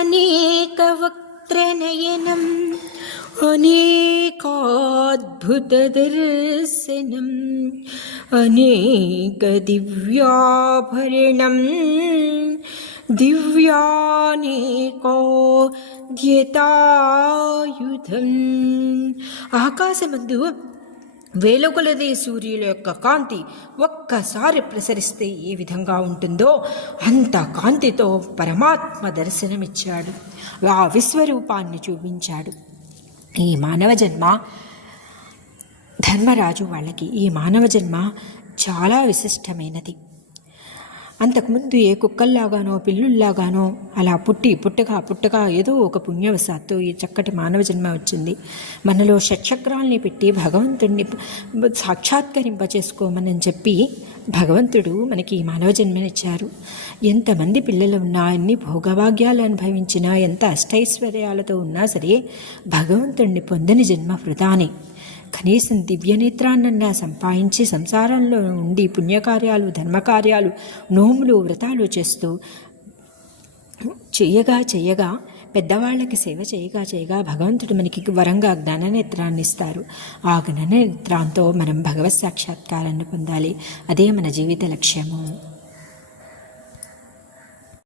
అనేకవక్త్రనయనం అనేకాద్భుతదర్శనం అనేకదివ్యాభరణం దివ్యానేకోద్యతాయుధం. ఆకాశమందు వేలొకొలది సూర్యుల యొక్క కాంతి ఒక్కసారి ప్రసరిస్తే ఏ విధంగా ఉంటుందో అంత కాంతితో పరమాత్మ దర్శనమిచ్చాడు. ఆ విశ్వరూపాన్ని చూపించాడు. ఈ మానవ జన్మ ధర్మరాజు వాళ్ళకి ఈ మానవ జన్మ చాలా విశిష్టమైనది. అంతకుముందు ఏ కుక్కల్లాగానో పిల్లుల్లాగానో అలా పుట్టగా ఏదో ఒక పుణ్యవశాత్తు ఈ చక్కటి మానవ జన్మ వచ్చింది. మనలో షట్చక్రాల్ని పెట్టి భగవంతుడిని సాక్షాత్కరింపచేసుకోమని చెప్పి భగవంతుడు మనకి ఈ మానవ జన్మనిచ్చారు. ఎంతమంది పిల్లలు ఉన్నా, ఎన్ని భోగభాగ్యాలు అనుభవించినా, ఎంత అష్టైశ్వర్యాలతో ఉన్నా సరే భగవంతుడిని పొందని జన్మ వృధానే. కనీసం దివ్యనేత్రాన్నన్నా సంపాదించి సంసారంలో ఉండి పుణ్యకార్యాలు, ధర్మకార్యాలు, నోములు, వ్రతాలు చేస్తూ చేయగా పెద్దవాళ్ళకి సేవ చేయగా భగవంతుడు మనకి వరంగా జ్ఞాననేత్రాన్ని ఇస్తారు. ఆ జ్ఞాననేత్రంతో మనం భగవత్ సాక్షాత్కారాన్ని పొందాలి. అదే మన జీవిత లక్ష్యము.